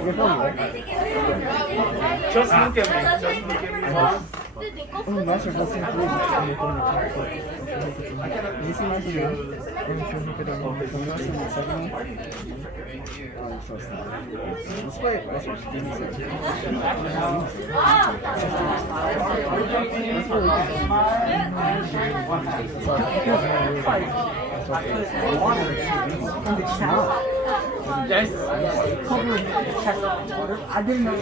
Just look at me. Just look at me. Master, what's in you see my video? Let's play it. I didn't know.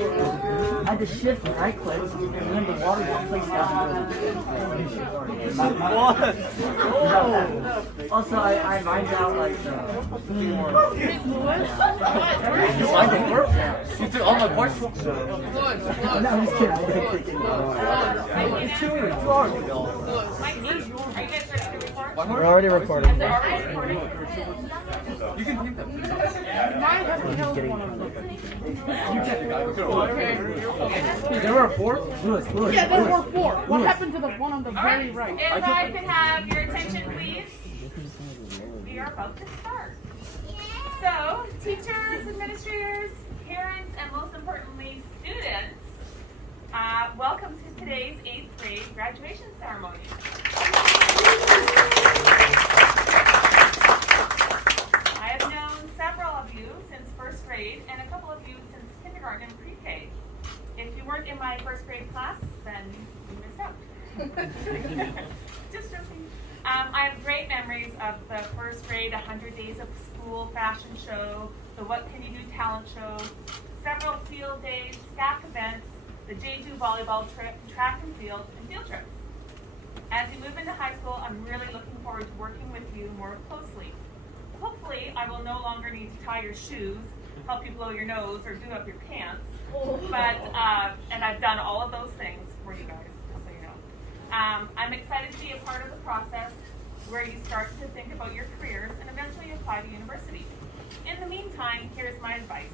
I had to shift and right click, and then the water just placed down. Also, I mined out like the You took all my points? No, I'm just kidding. I didn't take it. It's 2 hours ago. Are you guys ready to record? We're already recording. You can keep them. There were 4? Lewis. Yeah, there were 4. What happened to the one on the very right? If I could have your attention, please. We are about to start. So, teachers, administrators, parents, and most importantly, students, welcome to today's 8th grade graduation ceremony. I have known several of you since 1st grade and a couple of you since kindergarten and pre-K. If you weren't in my 1st grade class, then you missed out. Just joking. I have great memories of the 1st grade 100 Days of School fashion show, the What Can You Do talent show, several field days, SCAC events, the J2 volleyball trip, track and field trips. As you move into high school, I'm really looking forward to working with you more closely. Hopefully, I will no longer need to tie your shoes, help you blow your nose, or do up your pants. But, and I've done all of those things for you guys, just so you know. I'm excited to be a part of the process where you start to think about your careers and eventually apply to university. In the meantime, here's my advice.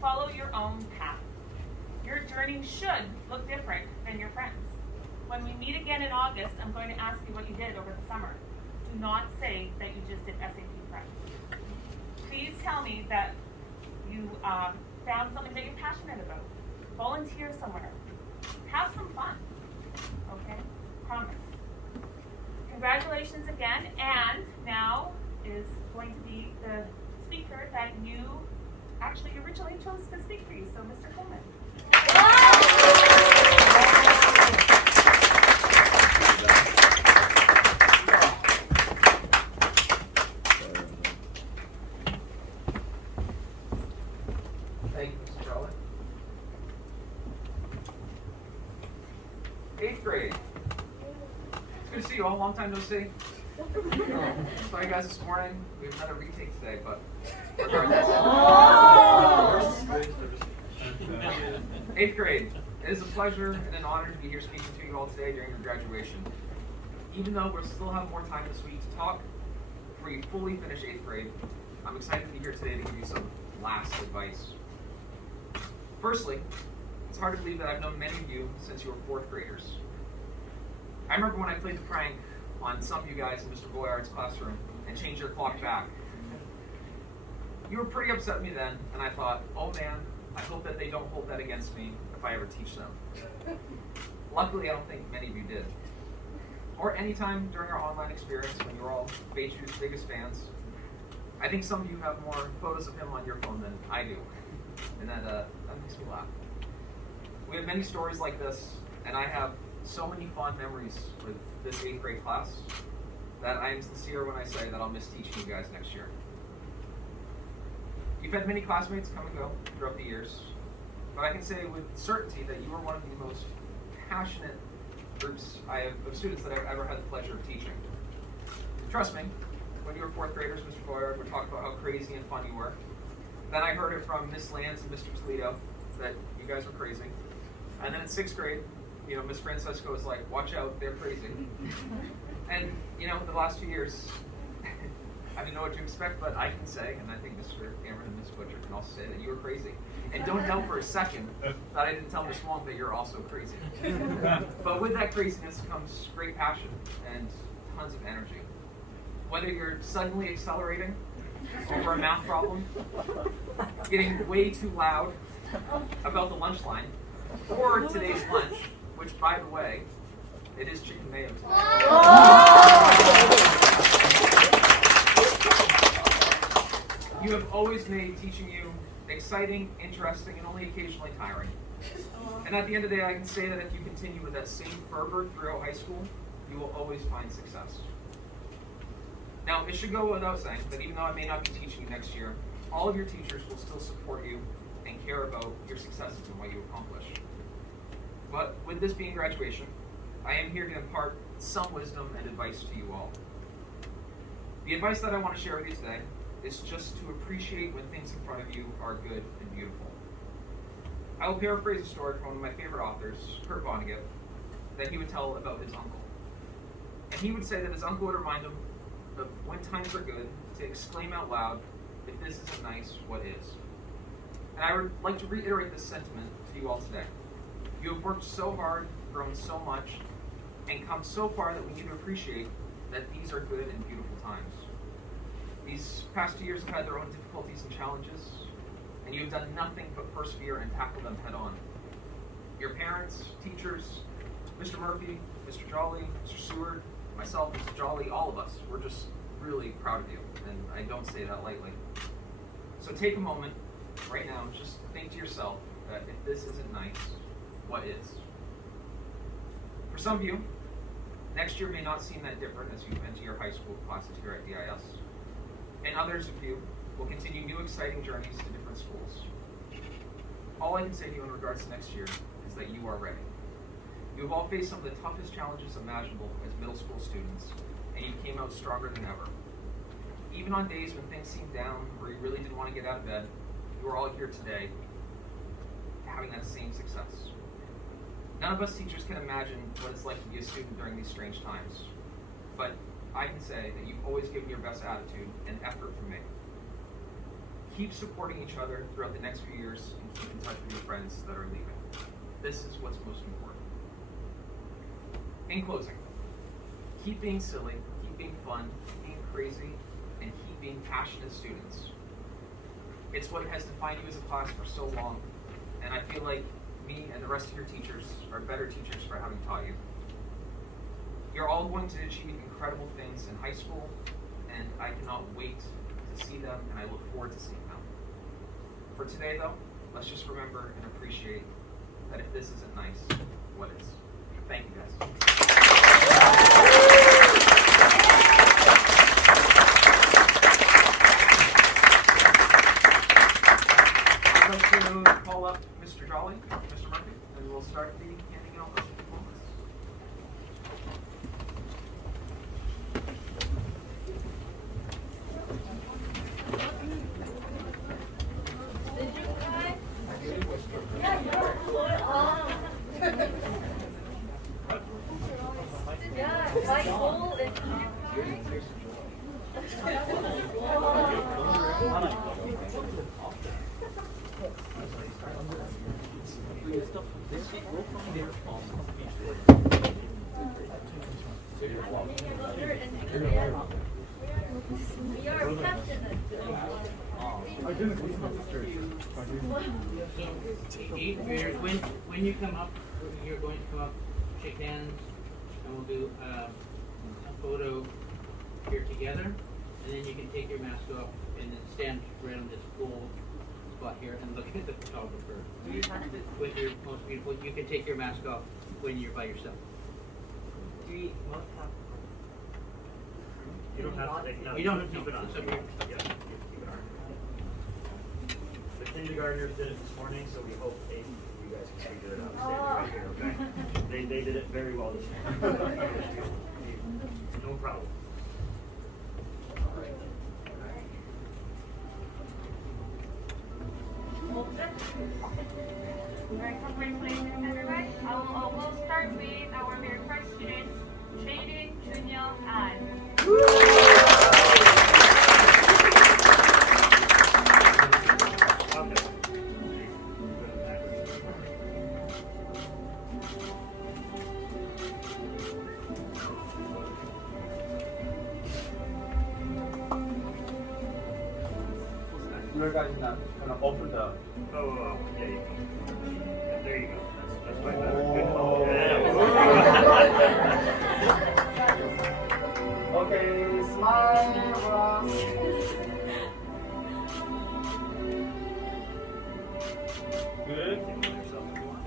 Follow your own path. Your journey should look different than your friends. When we meet again in August, I'm going to ask you what you did over the summer. Do not say that you just did SAT prep. Please tell me that you found something that you're passionate about. Volunteer somewhere. Have some fun. Okay? Promise. Congratulations again, and now is going to be the speaker that you actually originally chose to speak for you, so Mr. Coleman. Thank you, Mr. Charlotte. 8th grade. It's good to see you all. Long time no see. Sorry guys, this morning we have another retake today, but regardless. 8th grade. It is a pleasure and an honor to be here speaking to you all today during your graduation. Even though we'll still have more time this week to talk before you fully finish 8th grade, I'm excited to be here today to give you some last advice. Firstly, it's hard to believe that I've known many of you since you were 4th graders. I remember when I played the prank on some of you guys in Mr. Boyard's classroom and changed your clock back. You were pretty upset with me then, and I thought, oh man, I hope that they don't hold that against me if I ever teach them. Luckily, I don't think many of you did. Or anytime during our online experience when you were all Beidou's biggest fans. I think some of you have more photos of him on your phone than I do, and that makes me laugh. We have many stories like this, and I have so many fond memories with this 8th grade class that I am sincere when I say that I'll miss teaching you guys next year. You've had many classmates come and go throughout the years, but I can say with certainty that you are one of the most passionate groups of students that I've ever had the pleasure of teaching. Trust me, when you were 4th graders, Mr. Boyard would talk about how crazy and fun you were. Then I heard it from Miss Lands and Mr. Toledo that you guys were crazy. And then in 6th grade, you know, Miss Francesco was like, watch out, they're crazy. And, you know, the last 2 years, I didn't know what to expect, but I can say, and I think Mr. Cameron and Miss Butcher can also say that you were crazy. And don't doubt for a second that I didn't tell Miss Wong that you're also crazy. But with that craziness comes great passion and tons of energy. Whether you're suddenly accelerating over a math problem, getting way too loud about the lunch line, or today's lunch, which, by the way, it is chicken mayo today. You have always made teaching you exciting, interesting, and only occasionally tiring. And at the end of the day, I can say that if you continue with that same fervor throughout high school, you will always find success. Now, it should go without saying that even though I may not be teaching you next year, all of your teachers will still support you and care about your successes and what you accomplish. But with this being graduation, I am here to impart some wisdom and advice to you all. The advice that I want to share with you today is just to appreciate when things in front of you are good and beautiful. I will paraphrase a story from one of my favorite authors, Kurt Vonnegut, that he would tell about his uncle. And he would say that his uncle would remind him of when times are good to exclaim out loud, "If this isn't nice, what is?" And I would like to reiterate this sentiment to you all today. You have worked so hard, grown so much, and come so far that we need to appreciate that these are good and beautiful times. These past 2 years have had their own difficulties and challenges, and you have done nothing but persevere and tackle them head on. Your parents, teachers, Mr. Murphy, Mr. Jolly, Mr. Seward, myself, Mr. Jolly, all of us, we're just really proud of you, and I don't say that lightly. So take a moment right now, just think to yourself that if this isn't nice, what is? For some of you, next year may not seem that different as you enter your high school classes here at DIS. And others of you will continue new exciting journeys to different schools. All I can say to you in regards to next year is that you are ready. You have all faced some of the toughest challenges imaginable as middle school students, and you came out stronger than ever. Even on days when things seemed down or you really didn't want to get out of bed, you are all here today having that same success. None of us teachers can imagine what it's like to be a student during these strange times, but I can say that you've always given your best attitude and effort for me. Keep supporting each other throughout the next few years and keep in touch with your friends that are leaving. This is what's most important. In closing, keep being silly, keep being fun, keep being crazy, and keep being passionate students. It's what has defined you as a class for so long, and I feel like me and the rest of your teachers are better teachers for having taught you. You're all going to achieve incredible things in high school, and I cannot wait to see them, and I look forward to seeing them. For today, though, let's just remember and appreciate that if this isn't nice, what is? Thank you, guys. I'd like to call up Mr. Jolly, Mr. Murphy, and we'll start the handing out of diplomas. When you come up, you're going to come up, shake hands, and we'll do a photo here together. And then you can take your mask off and then stand right on this full spot here and look at the photographer. With your most beautiful, you can take your mask off when you're by yourself. Do we most have? You don't have to take it out. You don't keep it on. It's up here. Yeah, you keep it on. The kindergartners did it this morning, so we hope you guys can figure it out. Stand right here, okay? They did it very well this morning. No problem. Alright, congratulations everybody. We'll start with our very first student, Jaden Junior An. you guys not gonna open the. Oh, yeah, you go. Yeah, there you go. That's way better. Good call. Yeah. Okay, smile, Ross. Good. Take one yourself if you want.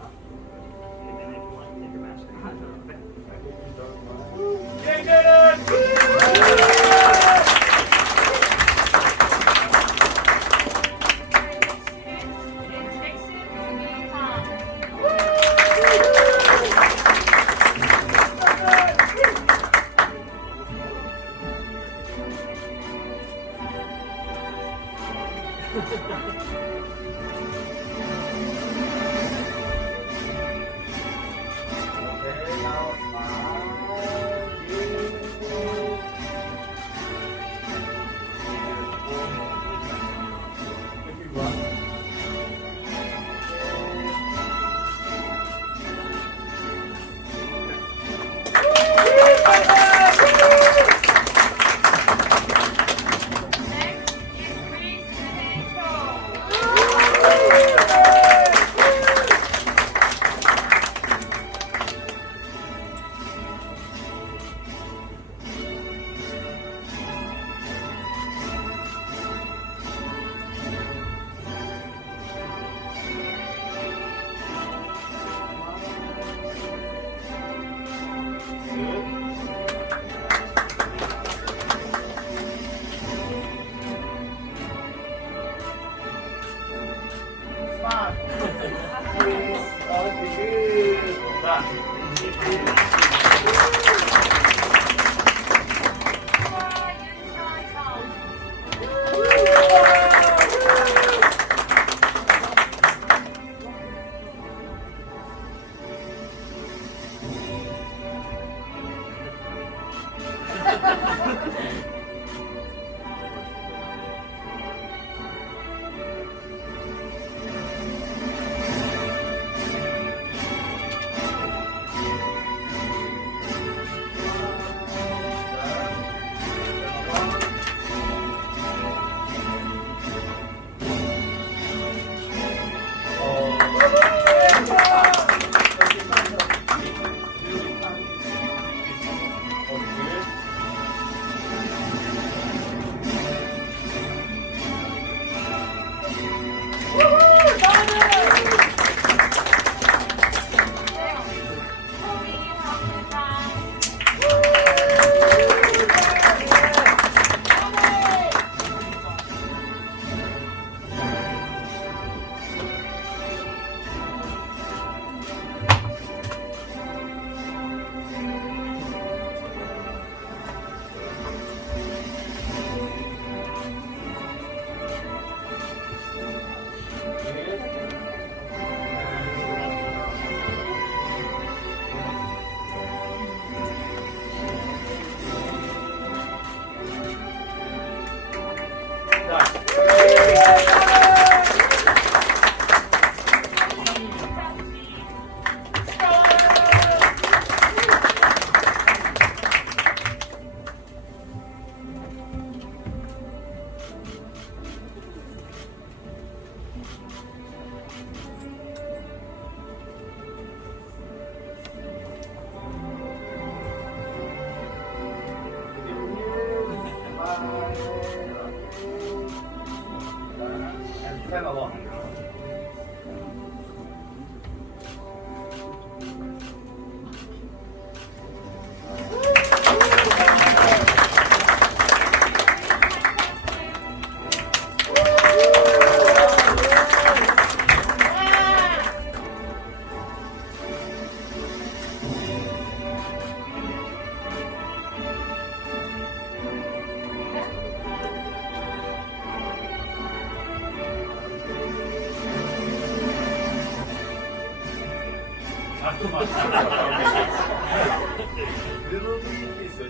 And then if you want, take your mask. Okay. You did it! Okay, now smile. If you run. Next is Reese Pinto. Smile. Please, all be good. Done. And stand along. Little bit is a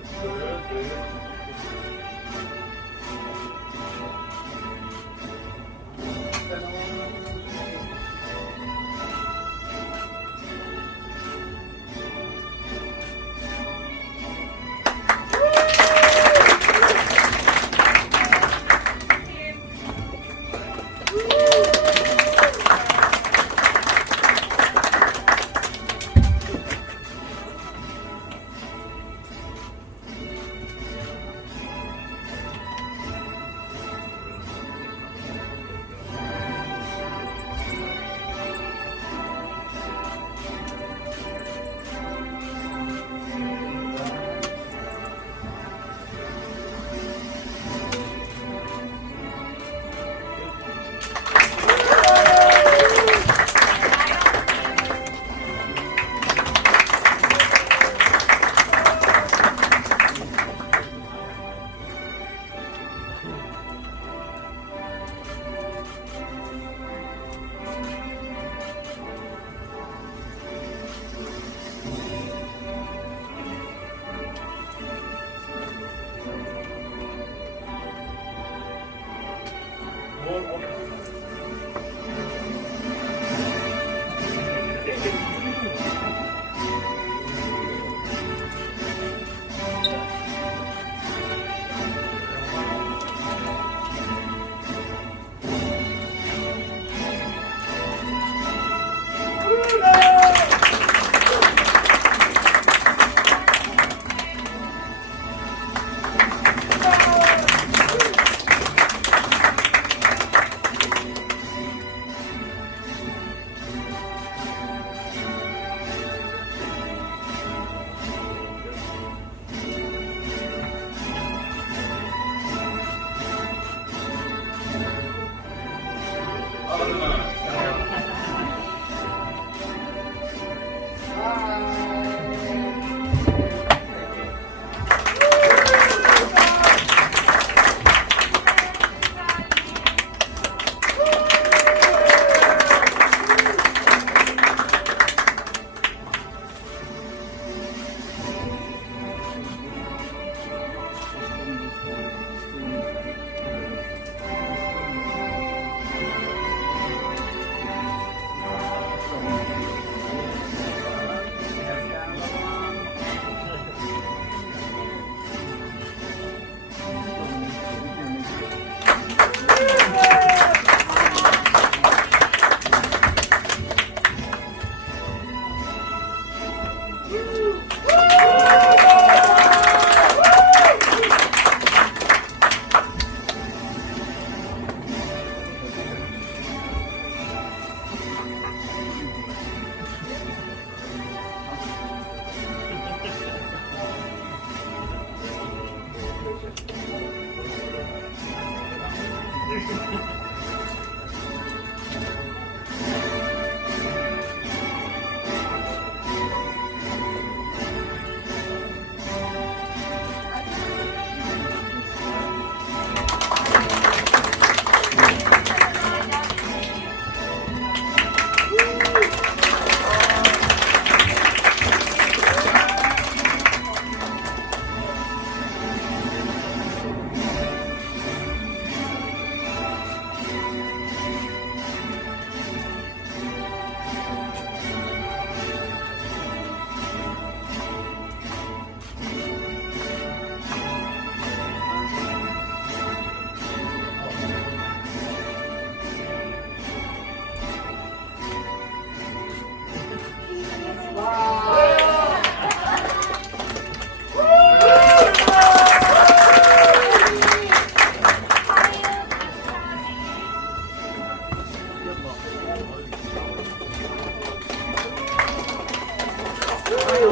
We're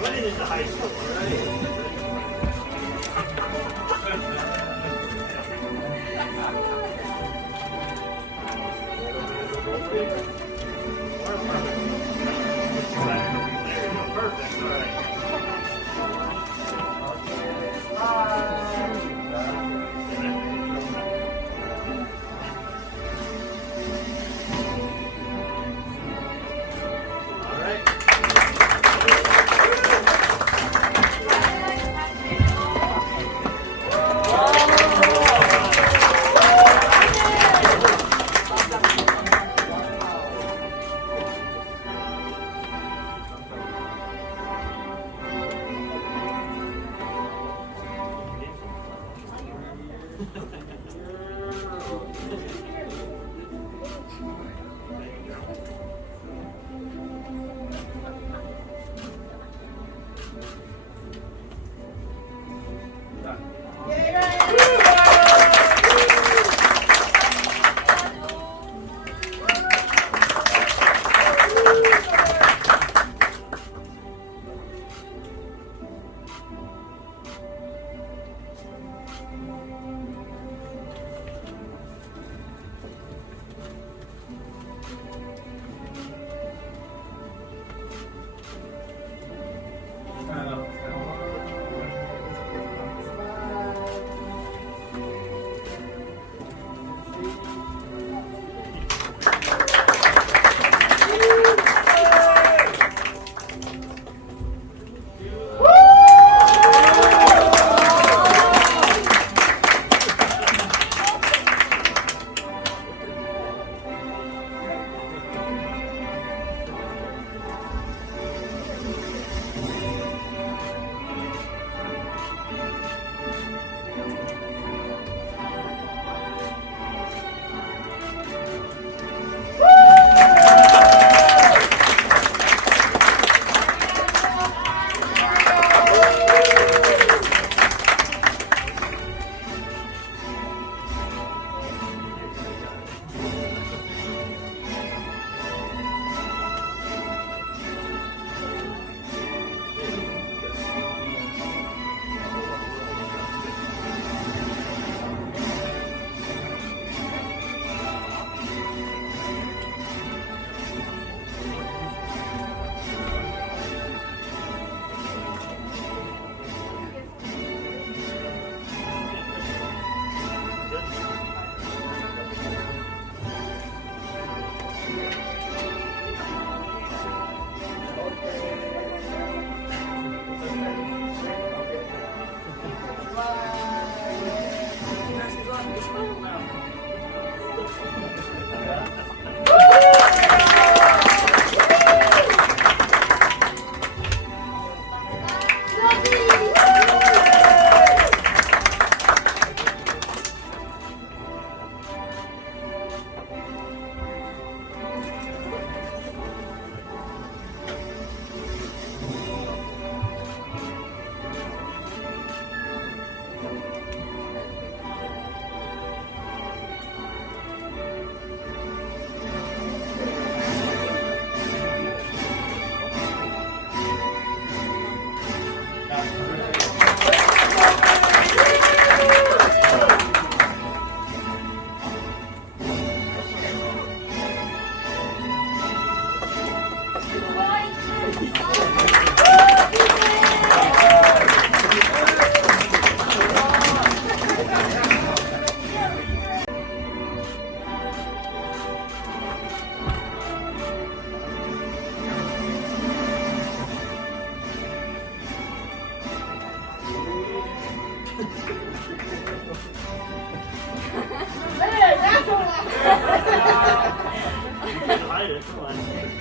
running into high school, Perfect, all right. All right.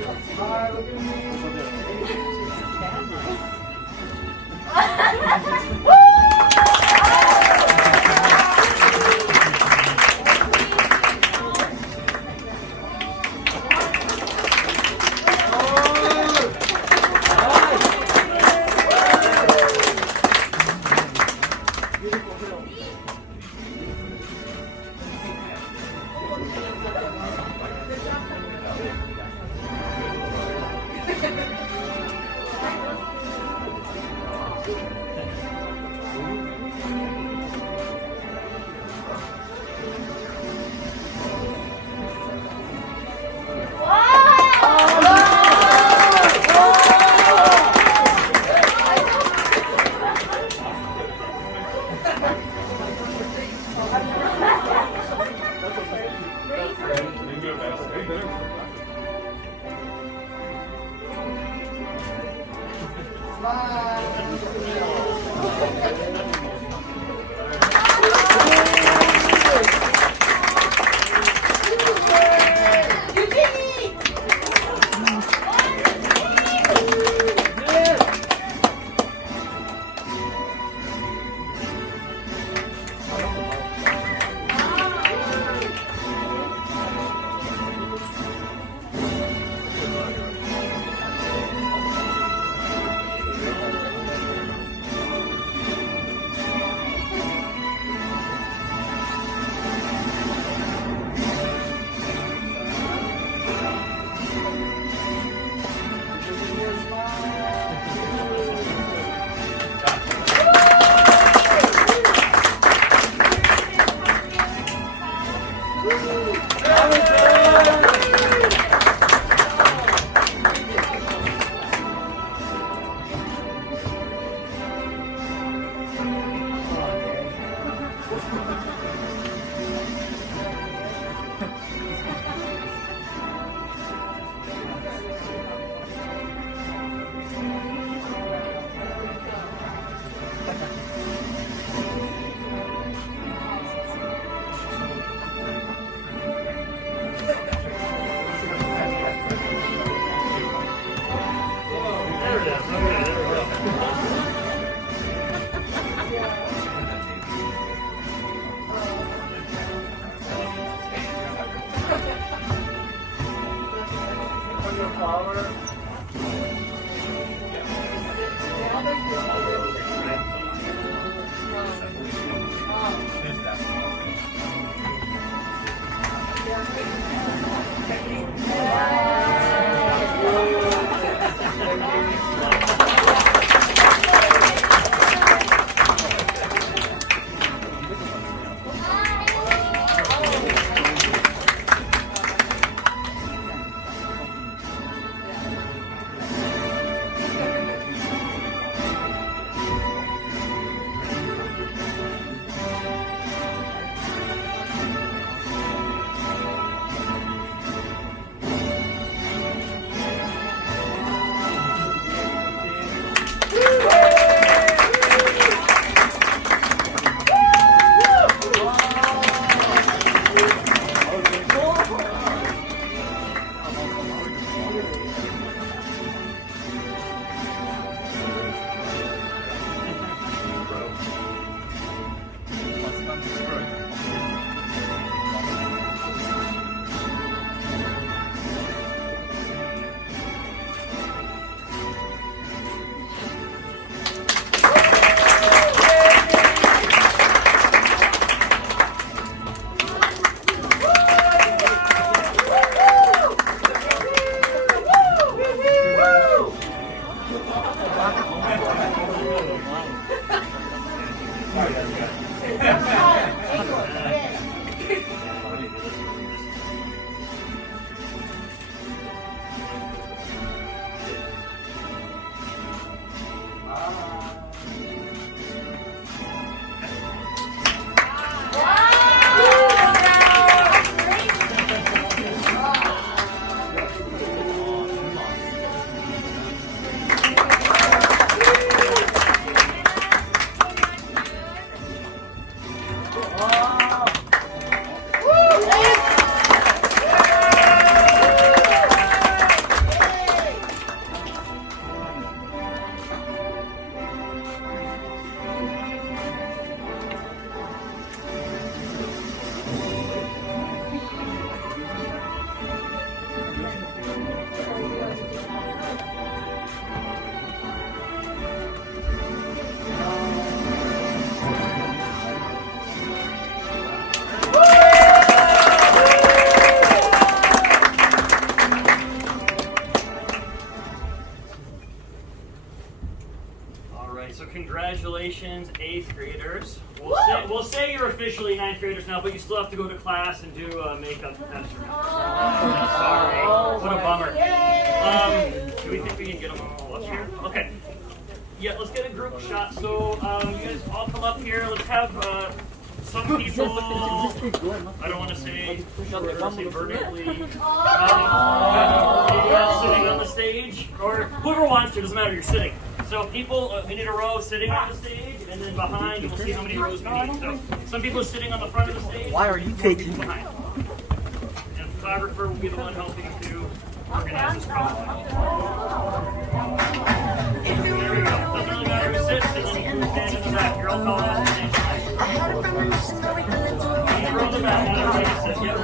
Smile, look at me. 8th graders. We'll say you're officially 9th graders now, but you still have to go to class and do makeup test. Sorry. What a bummer. Do we think we can get them all up here? Okay. Yeah, let's get a group shot. So you guys all come up here. Let's have some people, I don't want to say vertically, sitting on the stage, or whoever wants to, doesn't matter, you're sitting. So people, we need a row sitting on the stage, and then behind, we'll see how many rows we need. So some people are sitting on the front of the stage. Why are you taking behind? And the photographer will be the one helping to organize this problem. There we go. Doesn't really matter who sits, and then who stands in the back. You're all calling out the same time. You roll the back, and everybody sit. Yep.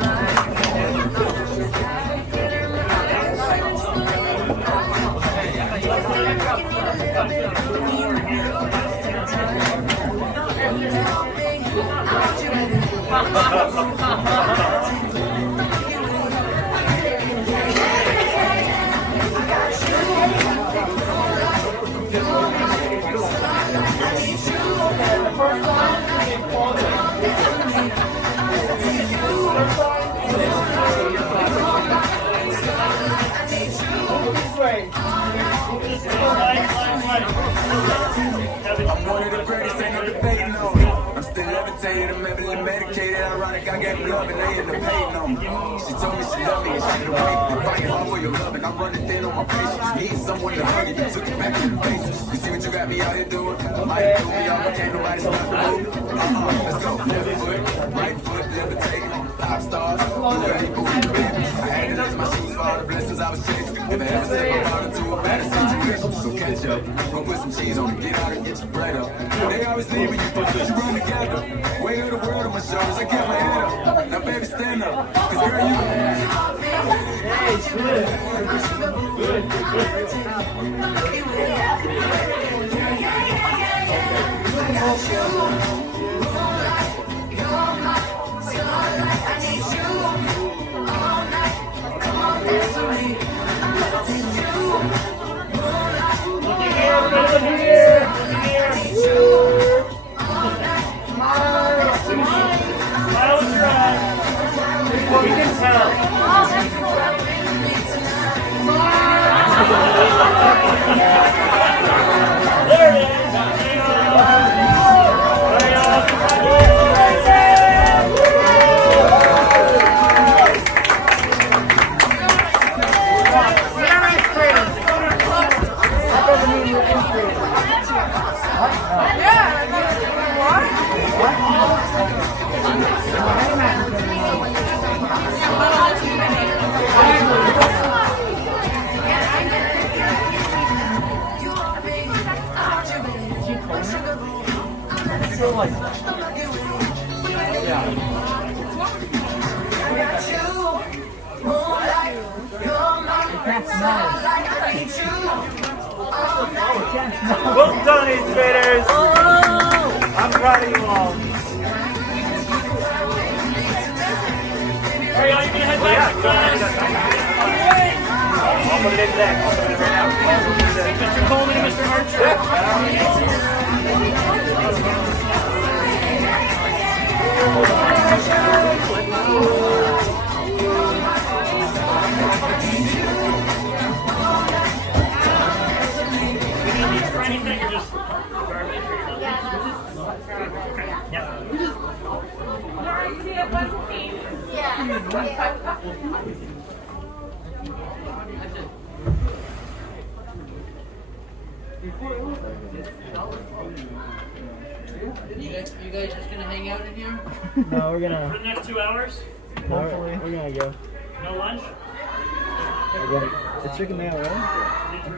I'm still levitated, I'm heavily medicated. Ironic, I got love and they end up hating on me. She told me she loved me and she away. I'm fighting hard for your love and I'm running thin on my patience. Need someone to hug you, took it back to the basics. You see what you got me out here doing? Might have threw me off, but can't nobody stop the move. Let's go. Left foot, right foot, levitating. Pop stars, ready for it, baby. I had to lose my shoes for all the blessings I was chasing. If I ever step out into a bad situation, so catch up. Gonna put some cheese on it, get out and get your bread up. They always leave when you put you run together. Weight of the world on my shoulders, I kept my head up. Now baby, stand up, cause girl, you... We can tell. There it is. Well done, invaders! I'm proud of you all. Are y'all gonna head back to class? I'll put it in there. I'll put it in right now. Mr. Coleman and Mr. Archer. For anything, or just garbage? Okay. Yeah. You guys just gonna hang out in here? No, we're For gonna. the next 2 hours? Hopefully, we're gonna go. No lunch? It's chicken now, right? Did you